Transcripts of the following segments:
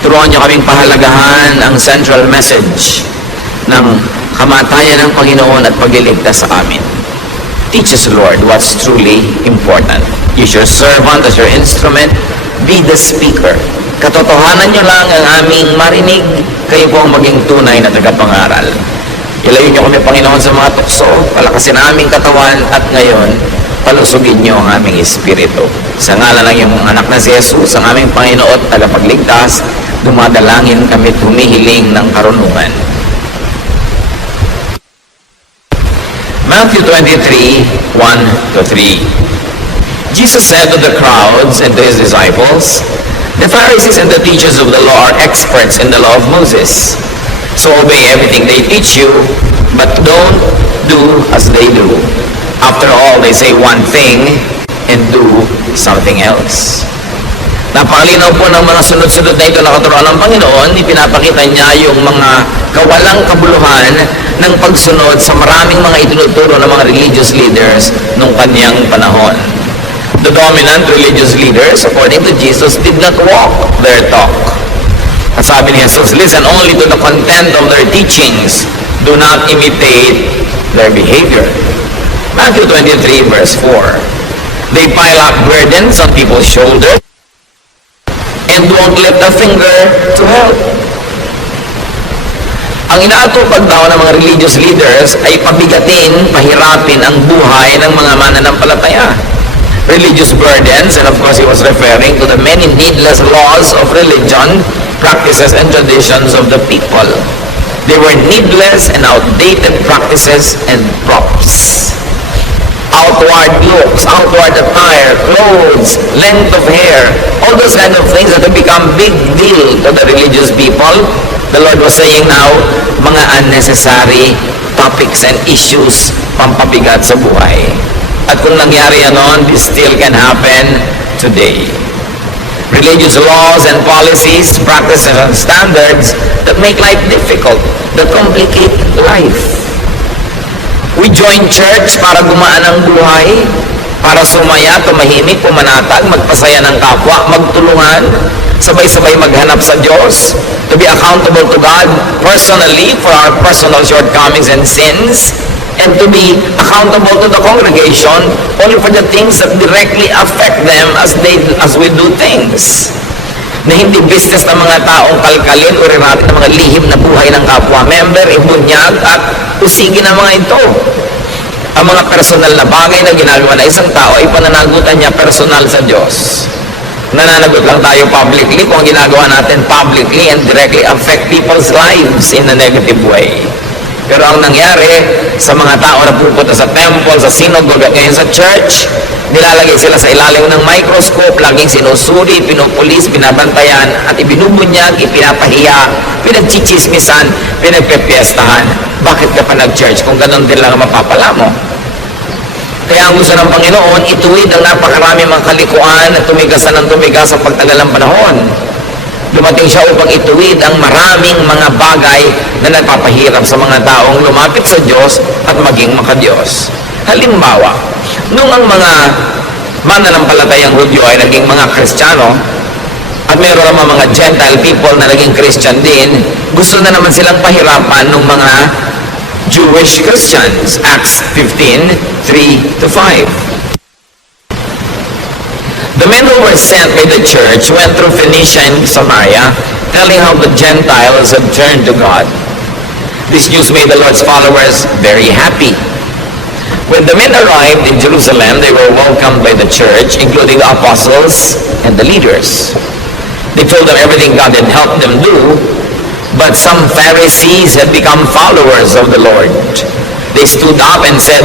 Turuan niyo kaming pahalagahan ang central message ng kamatayan ng Panginoon at pagliligtas sa amin. Teach us, Lord, what's truly important. Use your servant as your instrument. Be the speaker. Katotohanan niyo lang ang aming marinig. Kayo po ang maging tunay na tagapangaral. Ilayo niyo kami, Panginoon, sa mga tukso. Palakasin ang aming katawan at ngayon, palusugin niyo ang aming espiritu. Sa ngalan ng iyong anak na si Jesus, ang aming Panginoon at tagapagligtas, dumadalangin kami at humihiling ng karunungan. Matthew 23, 1-3. Jesus said to the crowds and to his disciples, "The Pharisees and the teachers of the law are experts in the law of Moses. So obey everything they teach you, but don't do as they do. After all, they say one thing and do something else." Napakalinaw po ng mga sunod-sunod na ito na katuruan ng Panginoon. Ipinapakita niya yung mga kawalang kabuluhan ng pagsunod sa maraming mga itinuturo ng mga religious leaders nung kanyang panahon. The dominant religious leaders, according to Jesus, did not walk their talk. At sabi ni Jesus, listen only to the content of their teachings. Do not imitate their behavior. Matthew 23, verse 4. They pile up burdens on people's shoulders and won't lift a finger to help. Ang inaatupag daw ng mga religious leaders ay pabigatin, pahirapin ang buhay ng mga mananampalataya. Religious burdens, and of course he was referring to the many needless laws of religion, practices, and traditions of the people. They were needless and outdated practices and props. Outward looks, outward attire, clothes, length of hair, all those kind of things that have become big deal to the religious people. The Lord was saying now, mga unnecessary topics and issues pampabigat sa buhay. At kung nangyari yan noon, this still can happen today. Religious laws and policies, practices and standards that make life difficult, that complicate life. We join church para gumaan ang buhay, para sumaya, tumahimik, pumanatag, magpasaya ng kapwa, magtulungan, sabay-sabay maghanap sa Diyos, to be accountable to God personally for our personal shortcomings and sins, and to be accountable to the congregation only for the things that directly affect them as we do things. Na hindi business ng mga taong kalkalin o riratin ng mga lihim na buhay ng kapwa-member, ibunyag at usigin ng mga ito. Ang mga personal na bagay na ginagawa na isang tao ay pananagutan niya personal sa Diyos. Nananagot lang tayo publicly kung ang ginagawa natin publicly and directly affect people's lives in a negative way. Pero ang nangyari sa mga tao na pupunta sa temple, sa synagogue at ngayon sa church, nilalagay sila sa ilalim ng microscope, laging sinusuri, pinupulis, binabantayan, at ibinubunyag, ipinapahiya, pinagchichismisan, pinagpepiestahan. Bakit ka pa nag-church kung ganun din lang ang mapapala mo? Kaya ang gusto ng Panginoon, ituwid ang napakarami mga kalikuan at tumigasan ng tumigas sa pagtagal ng panahon. Dumating siya upang ituwid ang maraming mga bagay na nagpapahirap sa mga taong lumapit sa Diyos at maging makadiyos. Halimbawa, nung ang mga mananampalatayang Hudyo ay naging mga Kristiyano, at meron naman mga Gentile people na naging Christian din, gusto na naman silang pahirapan ng mga Jewish Christians. Acts 15, 3-5. The men who were sent by the church went through Phoenicia and Samaria, telling how the Gentiles had turned to God. This news made the Lord's followers very happy. When the men arrived in Jerusalem, they were welcomed by the church, including the apostles and the leaders. They told them everything God had helped them do, but some Pharisees had become followers of the Lord. They stood up and said,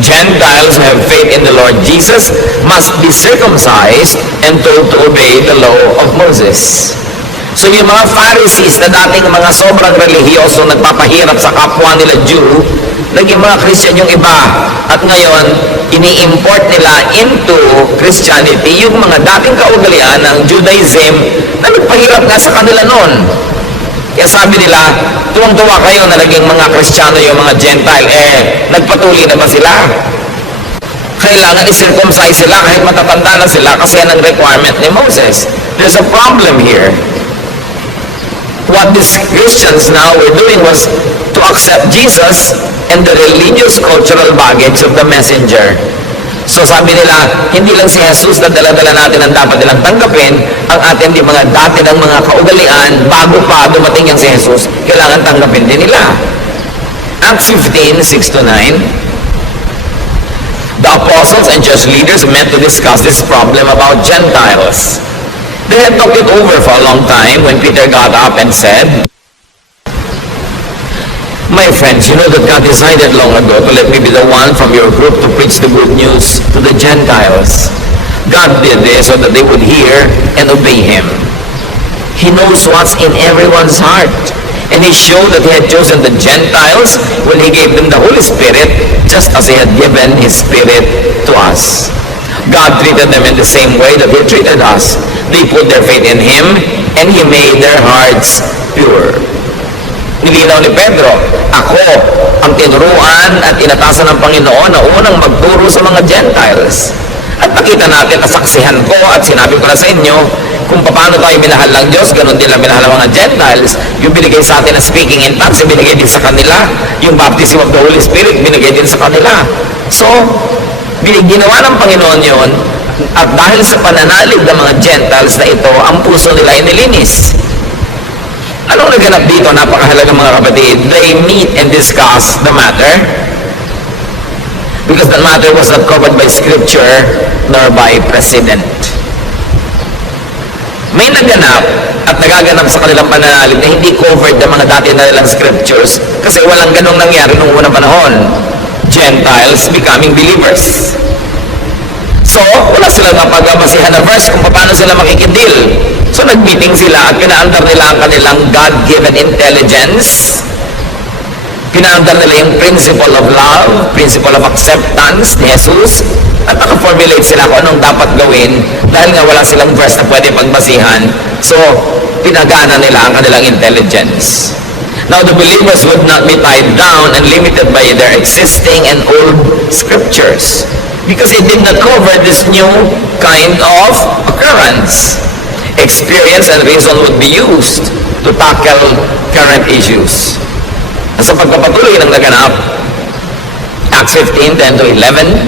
Gentiles who have faith in the Lord Jesus must be circumcised and told to obey the law of Moses. So yung mga Pharisees na dating mga sobrang relihiyoso nagpapahirap sa kapwa nila Jew, naging mga Christian yung iba. At ngayon, ini-import nila into Christianity yung mga dating kaugalian ng Judaism na nagpahirap nga sa kanila noon. Kaya sabi nila, tuwang-tuwa kayo na naging mga Kristiyano yung mga Gentile. Nagpatuloy na ba sila? Kailangan i-circumcise sila kahit matatanda na sila kasi yan ang requirement ni Moses. There's a problem here. What these Christians now were doing was to accept Jesus and the religious cultural baggage of the messenger. So sabi nila, hindi lang si Jesus na dala-dala natin ang dapat nilang tanggapin, ang atin di mga dati ng mga kaugalian, bago pa dumating yung si Jesus, kailangan tanggapin din nila. Acts 15, 6-9. The apostles and church leaders met to discuss this problem about Gentiles. They had talked it over for a long time when Peter got up and said, "My friends, you know that God decided long ago to let me be the one from your group to preach the good news to the Gentiles. God did this so that they would hear and obey Him. He knows what's in everyone's heart. And He showed that He had chosen the Gentiles when He gave them the Holy Spirit, just as He had given His Spirit to us. God treated them in the same way that He treated us. They put their faith in Him, and He made their hearts pure." Nilinaw ni Pedro, ako ang tinuruan at inatasan ng Panginoon na unang magturo sa mga Gentiles. At nakita natin, nasaksihan ko at sinabi ko na sa inyo, kung paano tayo minahal ng Diyos, ganun din lang minahal ng mga Gentiles. Yung binigay sa atin na speaking in tongues, binigay din sa kanila. Yung baptism of the Holy Spirit, binigay din sa kanila. So, ginawa ng Panginoon yon, at dahil sa pananalig ng mga Gentiles na ito, ang puso nila ay nilinis. Anong naganap dito? Napakahalaga mga kapatid. They meet and discuss the matter because the matter was not covered by Scripture nor by precedent. May naganap at nagaganap sa kanilang pananalig na hindi covered ng mga dati na nilang Scriptures kasi walang ganong nangyari noong unang panahon. Gentiles becoming believers. So, wala silang mapagbasihan na verse kung paano sila makikidil. So, nag-meeting sila at pinaandar nila ang kanilang God-given intelligence. Pinaandar nila yung principle of love, principle of acceptance ni Jesus, at nakaformulate sila kung anong dapat gawin dahil nga wala silang verse na pwede pagbasihan. So, pinagana nila ang kanilang intelligence. Now, the believers would not be tied down and limited by their existing and old scriptures because it did not cover this new kind of occurrence. Experience and reason would be used to tackle current issues. At sa pagpapatuloy ng naganap, Acts 15, 10-11,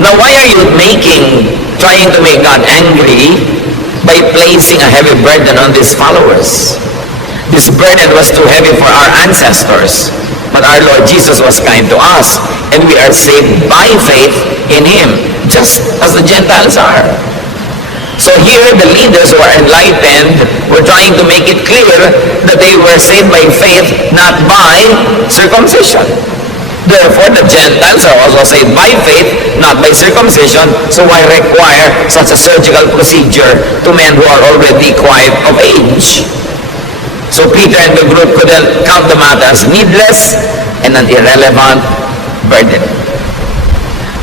"Now why are you trying to make God angry by placing a heavy burden on these followers? This burden was too heavy for our ancestors, but our Lord Jesus was kind to us, and we are saved by faith in Him, just as the Gentiles are." So here, the leaders who are enlightened were trying to make it clear that they were saved by faith, not by circumcision. Therefore, the Gentiles are also saved by faith, not by circumcision. So why require such a surgical procedure to men who are already quite of age? So Peter and the group could count the matter as needless and an irrelevant burden.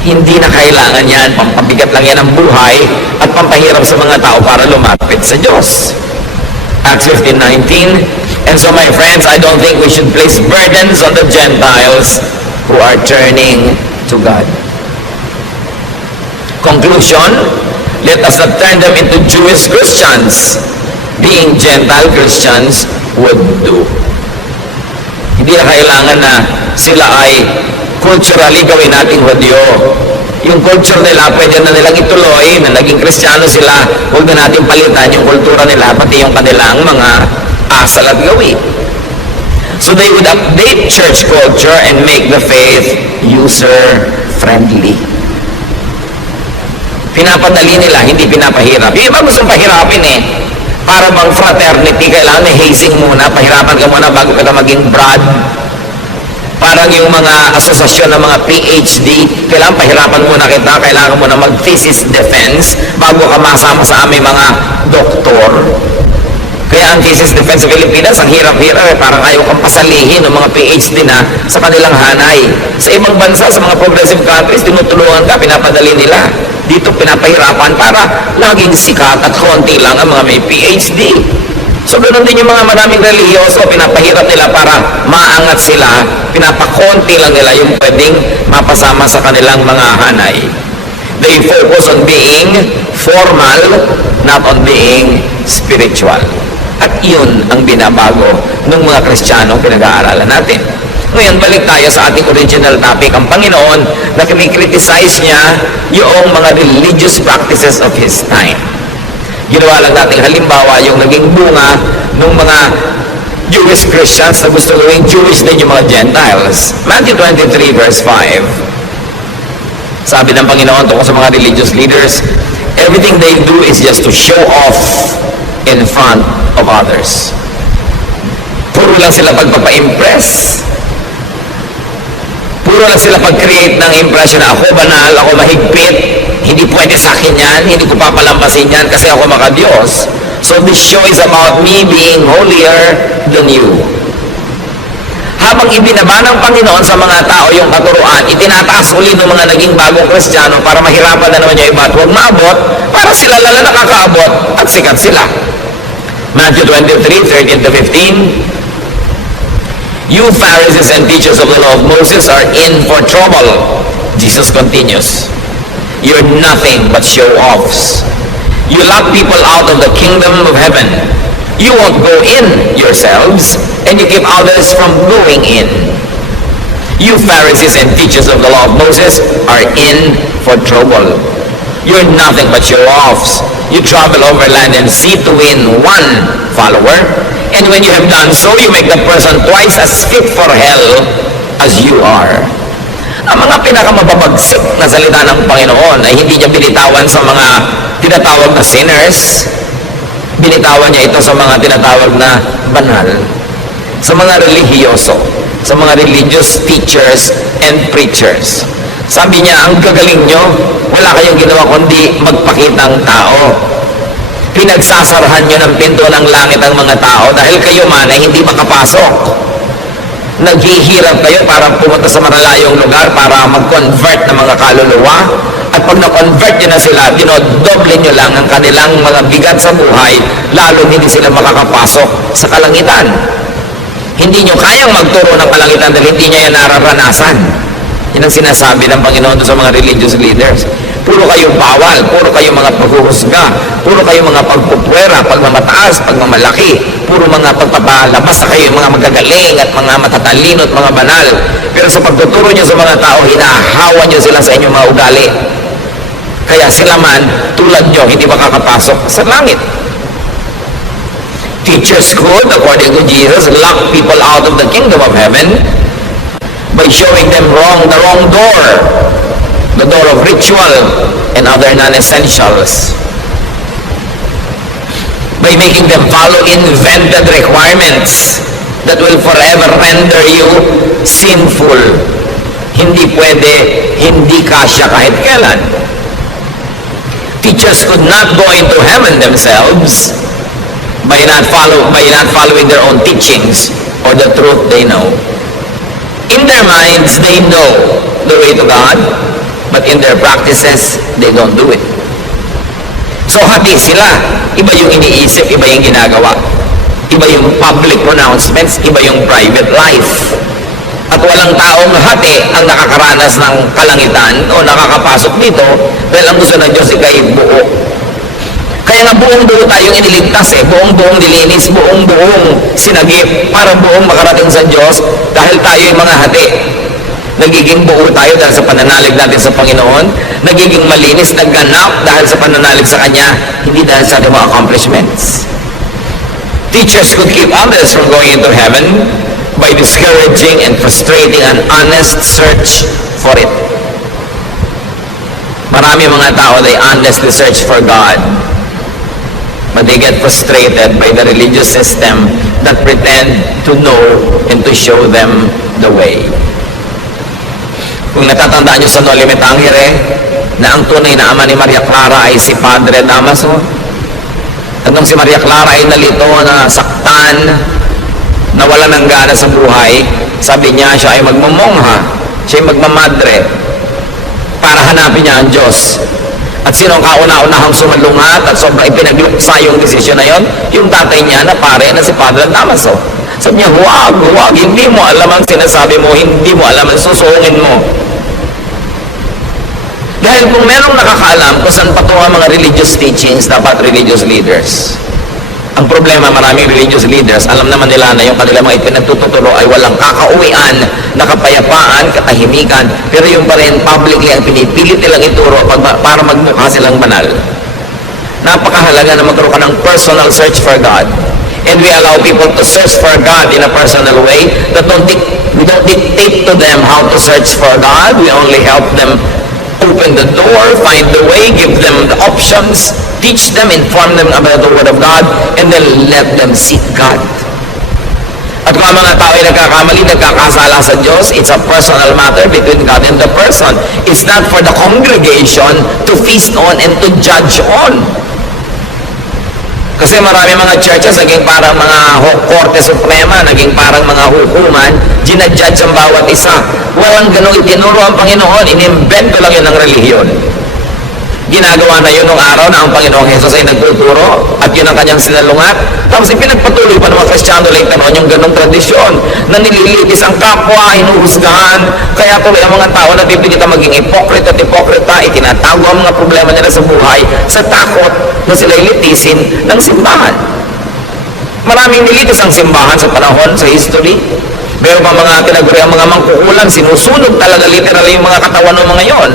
Hindi na kailangan yan, pampabigat lang yan ang buhay at pampahirap sa mga tao para lumapit sa Diyos. Acts 15:19, "And so my friends, I don't think we should place burdens on the Gentiles who are turning to God." Conclusion, let us not turn them into Jewish Christians. Being Gentile Christians would do. Hindi na kailangan na sila ay culturally gawin nating Hudyo. Yung culture nila, pwede na nilang ituloy na naging Kristiyano sila. Huwag na natin palitan yung kultura nila, pati yung kanilang mga asal at gawi. So they would update church culture and make the faith user-friendly. Pinapadali nila, hindi pinapahirap. Yung iba gustong pahirapin eh. Para bang fraternity, kailangan may hazing muna, pahirapan ka muna bago ka na maging brad. Parang yung mga asosasyon ng mga PhD, kailangan pahirapan muna kita, kailangan mo na mag-thesis defense bago ka masama sa aming mga doktor. Kaya ang thesis defense sa Pilipinas, ang hirap-hirap eh, parang ayaw kang pasalihin ng mga PhD na sa kanilang hanay. Sa ibang bansa, sa mga progressive countries, tinutulungan ka, pinapadali nila. Dito pinapahirapan para laging sikat at konti lang ang mga may PhD. So ganoon din yung mga maraming relihiyoso, pinapahirap nila para maangat sila, pinapakonti lang nila yung pwedeng mapasama sa kanilang mga hanay. They focus on being formal, not on being spiritual. At yun ang binabago ng mga Kristiyanong pinag-aaralan natin. Ngayon, balik tayo sa ating original topic. Ang Panginoon, na kinikriticize niya yung mga religious practices of His time. Ginawa lang natin halimbawa yung naging bunga ng mga Jewish Christians na gusto gawing Jewish din yung mga Gentiles. Matthew 23 verse 5. Sabi ng Panginoon tungkol sa mga religious leaders, everything they do is just to show off in front of others. Puro lang sila pagpapa-impress. Puro lang sila pag-create ng impression na ako banal, ako mahigpit, hindi pwede sa akin yan, hindi ko papalampasin yan kasi ako maka-Diyos. So this show is about me being holier than you. Habang ibinaba ng Panginoon sa mga tao yung katuruan, itinataas uli ng mga naging bagong Kristiyano para mahirapan na naman yung iba at huwag maabot, para sila lala nakakaabot at sikat sila. Matthew 23, 13 to 15. You Pharisees and teachers of the law of Moses are in for trouble. Jesus continues. You're nothing but show-offs. You lock people out of the kingdom of heaven. You won't go in yourselves, and you keep others from going in. You Pharisees and teachers of the law of Moses are in for trouble. You're nothing but show-offs. You travel over land and sea to win one follower, and when you have done so, you make the person twice as fit for hell as you are. Ang mga pinakamababagsik na salita ng Panginoon ay hindi niya binitawan sa mga tinatawag na sinners. Binitawan niya ito sa mga tinatawag na banal, sa mga relihiyoso, sa mga religious teachers and preachers. Sabi niya, ang gagaling nyo, wala kayong ginawa kundi magpakitang tao. Pinagsasarahan nyo ng pinto ng langit ang mga tao dahil kayo man ay hindi makapasok. Naghihirap kayo para pumunta sa malalayong lugar para mag-convert ng mga kaluluwa. At pag na-convert nyo na sila, dinodoble nyo lang ang kanilang mga bigat sa buhay, lalo hindi sila makakapasok sa kalangitan. Hindi nyo kayang magturo ng kalangitan dahil hindi nyo yan nararanasan. Yan ang sinasabi ng Panginoon sa mga religious leaders. Puro kayong bawal, puro kayong mga paghuhusga, puro kayong mga pagpupwera, pagmamataas, pagmamalaki, puro mga pagpapalabas sa kayo, mga magagaling at mga matatalino at mga banal. Pero sa pagtuturo nyo sa mga tao, hinahawa nyo sila sa inyong mga ugali. Kaya sila man, tulad nyo, hindi makakapasok sa langit. Teachers could, according to Jesus, lock people out of the kingdom of heaven by showing them the wrong door, the door of ritual and other non-essentials, by making them follow invented requirements that will forever render you sinful. Hindi pwede, hindi kasya kahit kailan. Teachers could not go into heaven themselves by not following their own teachings or the truth they know. In their minds, they know the way to God, but in their practices, they don't do it. So, hati sila. Iba yung iniisip, iba yung ginagawa. Iba yung public pronouncements, iba yung private life. At walang taong hati ang nakakaranas ng kalangitan o nakakapasok dito dahil ang gusto ng Diyos ikay buo. Kaya nga buong-buo tayong iniligtas buong-buong nilinis, buong-buong sinagip para buong makarating sa Diyos dahil tayo yung mga hati. Nagiging buo tayo dahil sa pananalig natin sa Panginoon, nagiging malinis, nagganap dahil sa pananalig sa Kanya, hindi dahil sa ating mga accomplishments. Teachers could keep others from going into heaven by discouraging and frustrating an honest search for it. Marami mga tao, they honestly search for God, but they get frustrated by the religious system that pretend to know and to show them the way. Kung natatandaan nyo sa Noli Me Tangere, na ang tunay na ama ni Maria Clara ay si Padre Damaso. At nung si Maria Clara ay nalito, na saktan, nawala ng gana sa buhay, sabi niya siya ay magmamongha, siya ay magmamadre, para hanapin niya ang Diyos. At sino ang kauna-unahang sumalungat at sobrang ipinagluksa yung desisyon na yon? Yung tatay niya na pare na si Padre Damaso. Sabi niya, huwag, hindi mo alam ang sinasabi mo, hindi mo alam ang susungin mo. Dahil kung merong nakakaalam kung saan patungo ang mga religious teachings, dapat religious leaders. Ang problema, maraming religious leaders, alam naman nila na yung kanilang mga ipinagtuturo ay walang kakauwian, na kapayapaan, katahimikan, pero yung pa rin publicly ang pinipilit nilang ituro para magmukha silang banal. Napakahalaga na magkaroon ka ng personal search for God. And we allow people to search for God in a personal way. We don't dictate to them how to search for God. We only help them open the door, find the way, give them the options, teach them, inform them about the Word of God, and then let them seek God. At kung ang mga tao ay nagkakamali, nagkakasala sa Diyos, it's a personal matter between God and the person. It's not for the congregation to feast on and to judge on. Kasi marami mga churches, naging parang mga korte suprema, naging parang mga hukuman, ginajudge ang bawat isa. Walang ganun itinuro ang Panginoon, inimbento lang yun ng relihiyon. Ginagawa na yun nung araw na ang Panginoong Jesus ay nagtuturo at yun ang kanyang sinalungat. Tapos ipinagpatuloy pa ng mga Kristiyano later on yung ganong tradisyon na nililitis ang kapwa, hinuhusgahan. Kaya tuloy ang mga tao na pipilitan maging hipokrita at hipokrita, itinatago ang mga problema nila sa buhay sa takot na sila ilitisin ng simbahan. Maraming nilitis ang simbahan sa panahon, sa history. Meron pa mga tinaguri ang mga mangkukulam, sinusunog talaga literal yung mga katawan ng mga yon.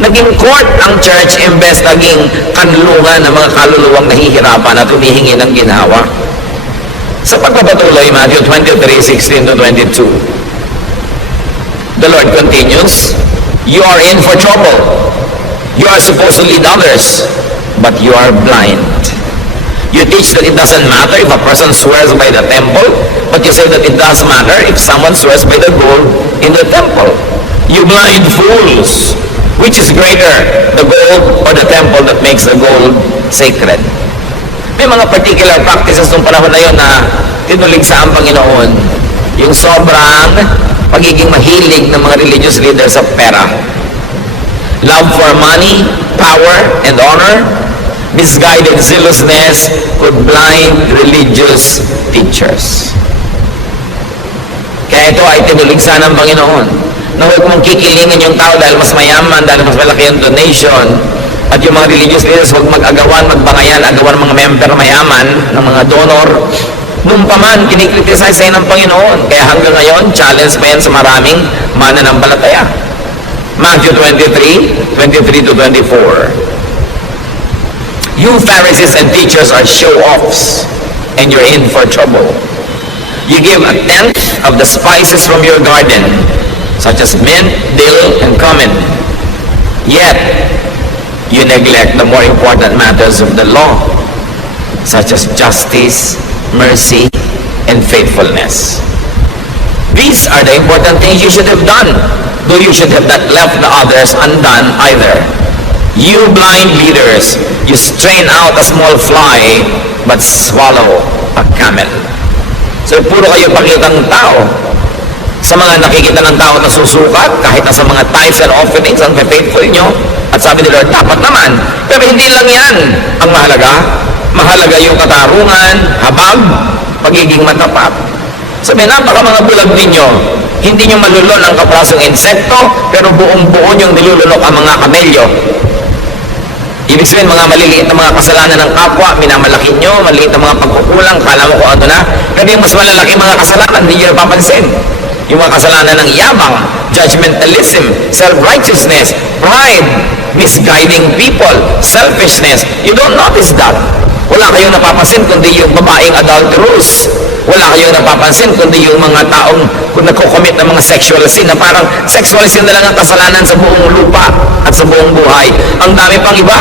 Naging court ang church imbes naging kanlungan ng mga kaluluwang nahihirapan at humihingi ng ginhawa. Sa pagpapatuloy, Matthew 23:16-22, the Lord continues, "You are in for trouble. You are supposed to lead others, but you are blind. You teach that it doesn't matter if a person swears by the temple, but you say that it does matter if someone swears by the gold in the temple. You blind fools! Which is greater, the gold or the temple that makes the gold sacred?" May mga particular practices nung panahon na yun na tinuligsa ang Panginoon. Yung sobrang pagiging mahilig ng mga religious leaders sa pera. Love for money, power, and honor, misguided zealousness could blind religious teachers. Kaya ito ay tinuligsa ng Panginoon na huwag mong kikilingin yung tao dahil mas mayaman, dahil mas malaki yung donation. At yung mga religious leaders, huwag mag-agawan, magbangayan, agawan mga member mayaman, ng mga donor. Nung pa man, kinikriticize sa'yo ng Panginoon. Kaya hanggang ngayon, challenge pa yan sa maraming mananampalataya. Matthew 23:23-24. You Pharisees and teachers are show-offs, and you're in for trouble. You give a tenth of the spices from your garden, such as mint, dill, and cumin. Yet, you neglect the more important matters of the law, such as justice, mercy, and faithfulness. These are the important things you should have done, though you should have not left the others undone either. You blind leaders, you strain out a small fly, but swallow a camel. So, puro kayo pakitang tao. Sa mga nakikita ng tao na susukat, kahit na sa mga tithes and offerings, ang faithful nyo, at sabi ni Lord, dapat naman. Pero hindi lang yan ang mahalaga. Mahalaga yung katarungan, habag, pagiging matapat. Sabi, napaka mga bulag ninyo, hindi nyo malulon ang kaprasong insekto, pero buong-buo nyong nilulunok ang mga kamelyo. Ibig sabihin, mga maliliit na mga kasalanan ng kapwa, minamalaki nyo, maliit na mga pagkukulang, kala mo kung ano na. Pero yung mas malalaki mga kasalanan, hindi nyo napapansin. Yung mga kasalanan ng yabang, judgmentalism, self-righteousness, pride, misguiding people, selfishness. You don't notice that. Wala kayong napapansin kundi yung babaeng adulterous. Wala kayong napapansin kundi yung mga taong kung nagko-commit ng mga sexual sin na parang sexual sin na lang ang kasalanan sa buong lupa at sa buong buhay. Ang dami pang iba.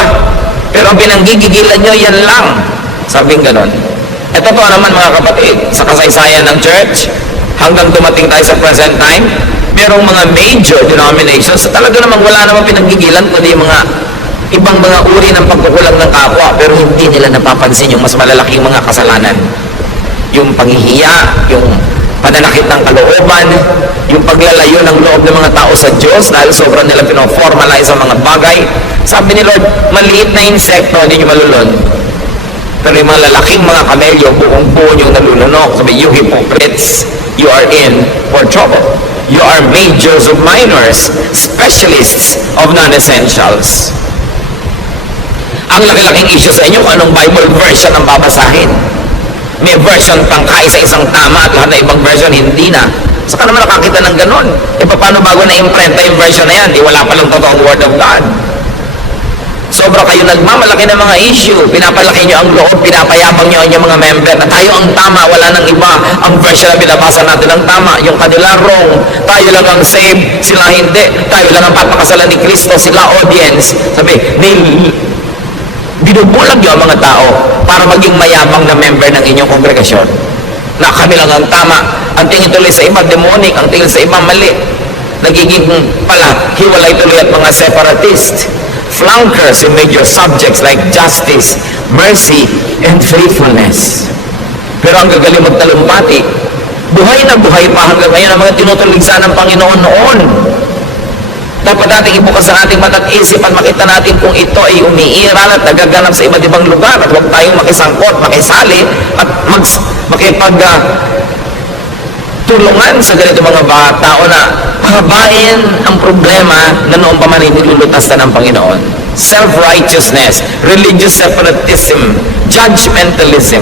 Pero ang pinanggigigilan nyo, yan lang. Sabing ganon. Ito po naman mga kapatid, sa kasaysayan ng church, hanggang dumating tayo sa present time, merong mga major denominations, talaga namang wala namang pinaggigilan kundi yung mga ibang mga uri ng pagkukulang ng kapwa, pero hindi nila napapansin yung mas malalaking mga kasalanan. Yung panghihiya, yung pananakit ng kalooban, yung paglalayo ng loob ng mga tao sa Diyos dahil sobrang nila pinoformalize ang mga bagay. Sabi ni Lord, maliit na insekto, hindi nyo malulon. Pero yung mga lalaking mga kamelyo, buong-buo yung nalulunok. Sabi, you hypocrites, you are in for trouble. You are majors of minors, specialists of non-essentials. Ang laki-laking issue sa inyo kung anong Bible version ang babasahin. May version pang kaisa-isang tama at lahat na ibang version hindi na. Saka naman nakakita ng ganon. E paano bago na-imprenta yung version na yan? Di wala palang totoong Word of God. Sobra kayo nagmamalaki ng mga issue. Pinapalaki nyo ang loob, pinapayabang nyo ang inyong mga member na tayo ang tama, wala nang iba. Ang version na binabasa natin ang tama, yung kanila wrong. Tayo lang ang saved, sila hindi. Tayo lang ang papakasalan ni Kristo, sila audience. Sabi, binubulag nyo ang mga tao para maging mayabang na member ng inyong kongregasyon. Na kami lang ang tama. Ang tingin tuloy sa iba, demonic. Ang tingin sa iba, mali. Nagiging pala, hiwalay tuloy at mga separatist. Flankers in major subjects like justice, mercy, and faithfulness. Pero ang gagaling magtalumpati, buhay na buhay pa hanggang ngayon ang mga tinutuligsa ng Panginoon noon. Dapat natin ibukas ang ating mata't isip at makita natin kung ito ay umiiral at nagaganap sa iba't ibang lugar at huwag tayong makisangkot, makisali at tulungan sa ganito mga tao na pahabain ang problema na noong pa man nilulutas na ng Panginoon. Self-righteousness, religious separatism, judgmentalism,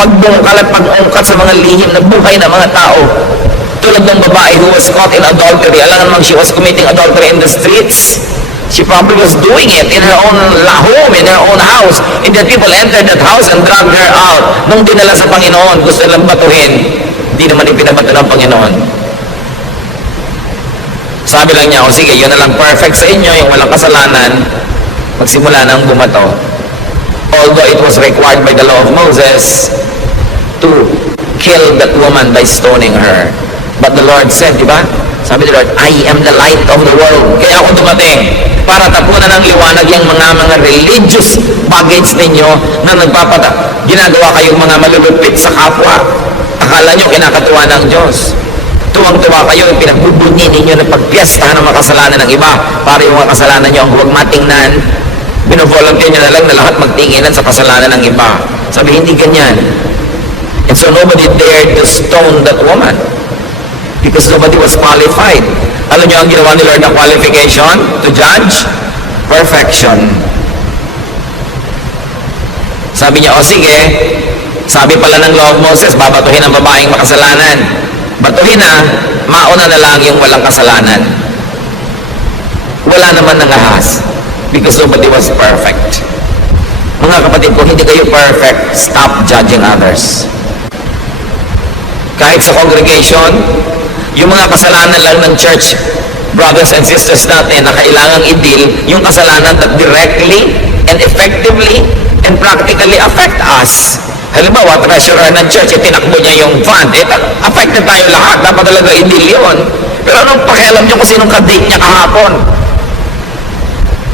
pagbungkal at pag-ungkat sa mga lihim na buhay ng mga tao. Tulad ng babae who was caught in adultery. Alam naman, she was committing adultery in the streets. She probably was doing it in her own home, in her own house. And then people entered that house and dragged her out. Nung dinala sa Panginoon, gusto nilang batuhin. Hindi naman ipinabato ng Panginoon. Sabi lang niya, o sige, yun na lang perfect sa inyo, yung walang kasalanan, magsimula nang bumato. Although it was required by the law of Moses to kill that woman by stoning her. But the Lord said, di ba? Sabi ni Lord, I am the light of the world. Kaya ako dumating para tapunan ng liwanag yung mga religious baggage ninyo na ginagawa kayong mga malulupit sa kapwa. Akala nyo kinakatuwa ng Diyos. Tuwang-tuwa kayo, pinagbubunyi ninyo na pagpiestahan ng mga kasalanan ng iba para yung mga kasalanan nyo ang huwag matingnan. Binovolunteer nyo na lang na lahat magtinginan sa kasalanan ng iba. Sabi, hindi ganyan. And so nobody dared to stone that woman because nobody was qualified. Alam nyo ang ginawa ni Lord na qualification to judge? Perfection. Sabi niya, o sige, sabi pala ng law of Moses, babatuhin ang babaeng makasalanan. Batuhin na, mauna na lang yung walang kasalanan. Wala naman nangahas because nobody was perfect. Mga kapatid ko, hindi kayo perfect, stop judging others. Kahit sa congregation, yung mga kasalanan lang ng church, brothers and sisters natin, na kailangang i-deal yung kasalanan that directly and effectively and practically affect us. Halimbawa, treasurer ng church, tinakbo niya yung fund. Affected tayo lahat. Dapat talaga i-deal yun. Pero anong pakialam niyo kung sinong ka-date niya kahapon?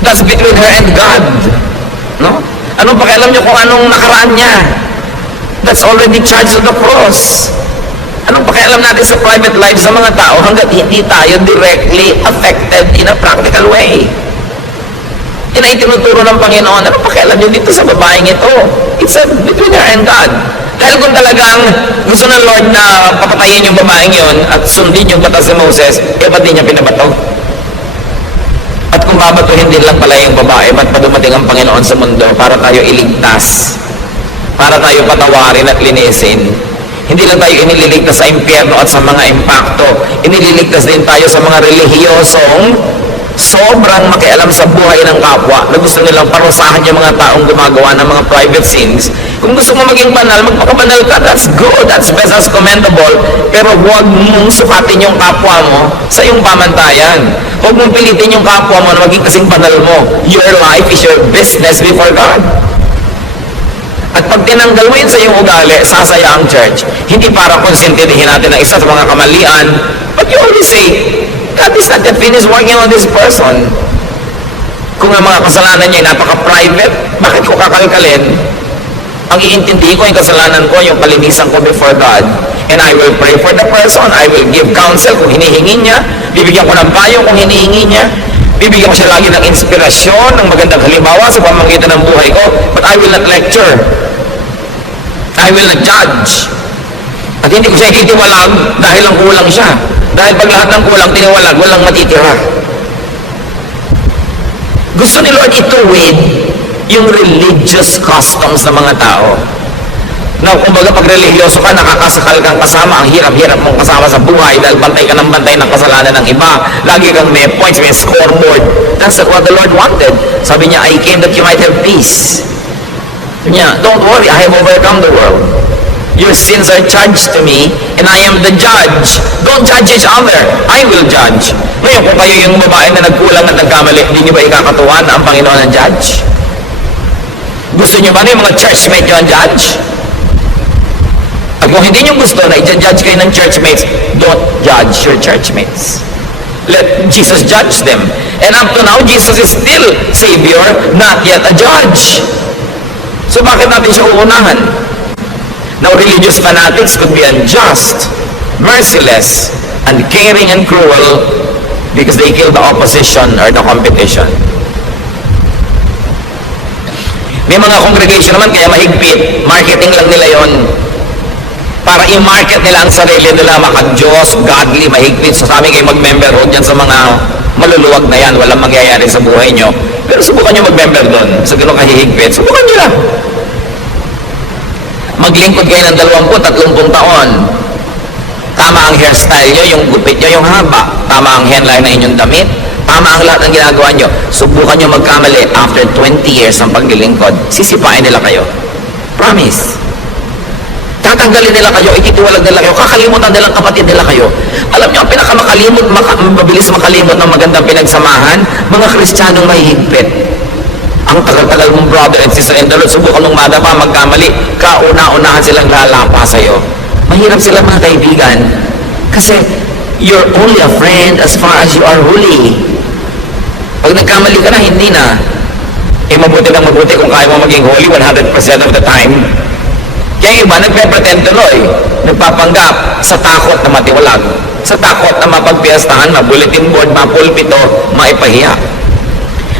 That's between her and God. No? Anong pakialam niyo kung anong nakaraan niya? That's already charged to the cross. Anong pakialam natin sa private lives sa mga tao hanggat hindi tayo directly affected in a practical way? Yan ay tinuturo ng Panginoon. Anong pakialam niyo dito sa babaeng ito? It's between her and God. Dahil kung talagang gusto ng Lord na papatayin yung babaeng yon at sundin yung batas ni Moses, ba't di niya pinabato? At kung babatuhin din lang pala yung babae, ba't pa dumating ang Panginoon sa mundo para tayo iligtas? Para tayo patawarin at linisin? Hindi lang tayo inililigtas sa impyerno at sa mga impakto. Inililigtas din tayo sa mga relihiyosong sobrang makialam sa buhay ng kapwa na gusto nilang parusahan yung mga taong gumagawa ng mga private sins. Kung gusto mo maging banal, magpakabanal ka. That's good. That's best. That's commendable. Pero huwag mong sukatin yung kapwa mo sa iyong pamantayan. Huwag mong pilitin yung kapwa mo na maging kasing banal mo. Your life is your business before God. At pag tinanggal mo yun sa iyong ugali, sasaya ang church. Hindi para konsintihin natin ang isa sa mga kamalian. But you always say, God is not yet finished working on this person. Kung ang mga kasalanan niya ay napaka-private, bakit ko kakalkalin? Ang iintindihin ko yung kasalanan ko, yung kalinisan ko before God. And I will pray for the person. I will give counsel kung hinihingi niya. Bibigyan ko ng payo kung hinihingi niya. Bibigyan ko siya lagi ng inspirasyon, ng magandang halimbawa sa pamamagitan ng buhay ko. But I will not lecture. I will not judge. At hindi ko siya ititiwalag dahil lang kulang siya. Dahil pag lahat ng kulang tiniwalag, walang matitira. Gusto ni Lord ituwid yung religious customs ng mga tao. Na kumbaga pag religyoso ka, nakakasakal kang kasama, ang hirap-hirap mong kasama sa buhay dahil bantay ka ng bantay ng kasalanan ng iba. Lagi kang may points, may scoreboard. That's what the Lord wanted. Sabi niya, I came that you might have peace. Sabi niya, don't worry, I have overcome the world. Your sins are charged to me, and I am the judge. Don't judge each other. I will judge. Ngayon, kung kayo yung babae na nagkulang at nagkamali, hindi niyo ba ikakatuwa na ang Panginoon ang judge? Gusto niyo ba na yung mga churchmate nyo ang judge? At kung hindi nyo gusto na i-judge kayo ng churchmates, don't judge your churchmates. Let Jesus judge them. And up to now, Jesus is still Savior, not yet a judge. So bakit natin siya uunahan? Now, religious fanatics could be unjust, merciless, uncaring, and cruel because they kill the opposition or the competition. May mga congregation naman kaya mahigpit, marketing lang nila yon para i-market nila ang sarili nila, maka-Diyos, godly, mahigpit. So sabi kayo mag-member ho dyan sa mga maluluwag na yan, walang mangyayari sa buhay nyo. Pero subukan nyo mag-member doon sa ganun kahihigpit. Subukan nyo lang. Maglingkod kayo ng 20-30 taon. Tama ang hairstyle nyo, yung gupit nyo, yung haba. Tama ang headline na inyong damit. Tama ang lahat ng ginagawa nyo. Subukan nyo magkamali after 20 years ng paglilingkod. Sisipain nila kayo. Promise. Tatanggalin nila kayo, ititiwalag nila kayo, kakalimutan nilang kapatid nila kayo. Alam niyo, ang pinakamakalimot, mabilis makalimot ng magandang pinagsamahan, mga Kristiyanong mahihigpit. Ang tagal-tagal mong brother and sister in the Lord, subukan mong madapa, magkamali, kauna-unahan silang lalapa sa'yo. Mahirap sila mga kaibigan, kasi you're only a friend as far as you are holy. Pag nagkamali ka na, hindi na. Eh, mabuti ng mabuti kung kaya mo maging holy 100% of the time. Kaya iba, nagpe-pretend tuloy, nagpapanggap sa takot na matiwalag, sa takot na mapagpiyastahan, mabulletin board, mapulpito, maipahiya.